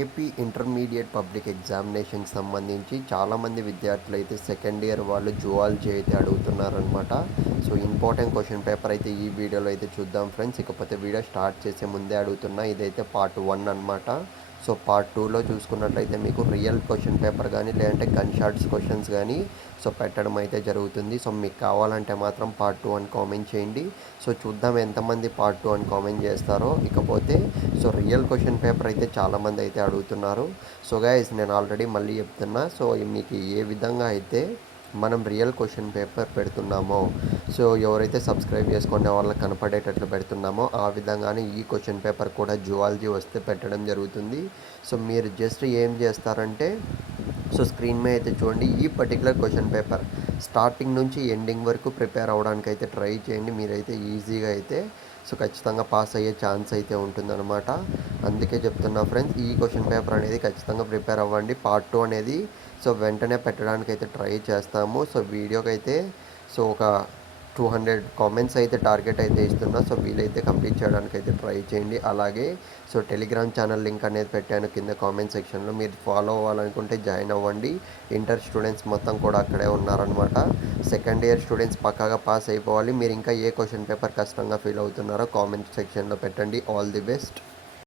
AP intermediate public ఎగ్జామినేషన్కి సంబంధించి చాలామంది విద్యార్థులు అయితే సెకండ్ ఇయర్ వాళ్ళు జువాలజీ అయితే అడుగుతున్నారనమాట. సో ఇంపార్టెంట్ క్వశ్చన్ పేపర్ అయితే ఈ వీడియోలో అయితే చూద్దాం ఫ్రెండ్స్. ఇకపోతే వీడియో స్టార్ట్ చేసే ముందే అడుగుతున్నా, ఇదైతే పార్ట్ 1 అనమాట. సో పార్ట్ 2లో చూసుకున్నట్లయితే మీకు రియల్ క్వశ్చన్ పేపర్ కానీ లేదంటే గన్ షాట్స్ క్వశ్చన్స్ కానీ సో పెట్టడం అయితే జరుగుతుంది. సో మీకు కావాలంటే మాత్రం పార్ట్ 2 అని కామెంట్ చేయండి. సో చూద్దాం ఎంతమంది పార్ట్ 2 అని కామెంట్ చేస్తారో. ఇకపోతే సో రియల్ క్వశ్చన్ పేపర్ అయితే చాలామంది అయితే అడుగుతున్నారు. సో గైస్ నేను ఆల్రెడీ మళ్ళీ చెప్తున్నా, సో మీకు ఏ విధంగా అయితే మనం రియల్ క్వశ్చన్ పేపర్ పెడుతున్నామో, సో ఎవరైతే సబ్స్క్రైబ్ చేసుకునే వాళ్ళకి కనపడేటట్లు పెడుతున్నామో ఆ విధంగానే ఈ క్వశ్చన్ పేపర్ కూడా జువాలజీ వస్తే పెట్టడం జరుగుతుంది. సో మీరు జస్ట్ ఏం చేస్తారంటే సో స్క్రీన్ మీద అయితే చూడండి, ఈ పర్టికులర్ క్వశ్చన్ పేపర్ స్టార్టింగ్ నుంచి ఎండింగ్ వరకు ప్రిపేర్ అవ్వడానికి అయితే ట్రై చేయండి. మీరైతే ఈజీగా అయితే సో ఖచ్చితంగా పాస్ అయ్యే ఛాన్స్ అయితే ఉంటుందన్నమాట. అందుకే చెప్తున్నా ఫ్రెండ్స్, ఈ క్వశ్చన్ పేపర్ అనేది ఖచ్చితంగా ప్రిపేర్ అవ్వండి. పార్ట్ 2 అనేది సో వెంటనే పెట్టడానికి అయితే ట్రై చేస్తాము. సో వీడియోకి అయితే సో ఒక 200 కామెంట్స్ అయితే టార్గెట్ అయితే ఇస్తున్నా. సో వీలైతే కంప్లీట్ చేయడానికి అయితే ట్రై చేయండి. అలాగే సో టెలిగ్రామ్ ఛానల్ లింక్ అనేది పెట్టాను కింద కామెంట్ సెక్షన్లో, మీరు ఫాలో అవ్వాలనుకుంటే జాయిన్ అవ్వండి. ఇంటర్ స్టూడెంట్స్ మొత్తం కూడా అక్కడే ఉన్నారనమాట. సెకండ్ ఇయర్ స్టూడెంట్స్ పక్కాగా పాస్ అయిపోవాలి. మీరు ఇంకా ఏ క్వశ్చన్ పేపర్ కష్టంగా ఫీల్ అవుతున్నారో కామెంట్ సెక్షన్లో పెట్టండి. All the best.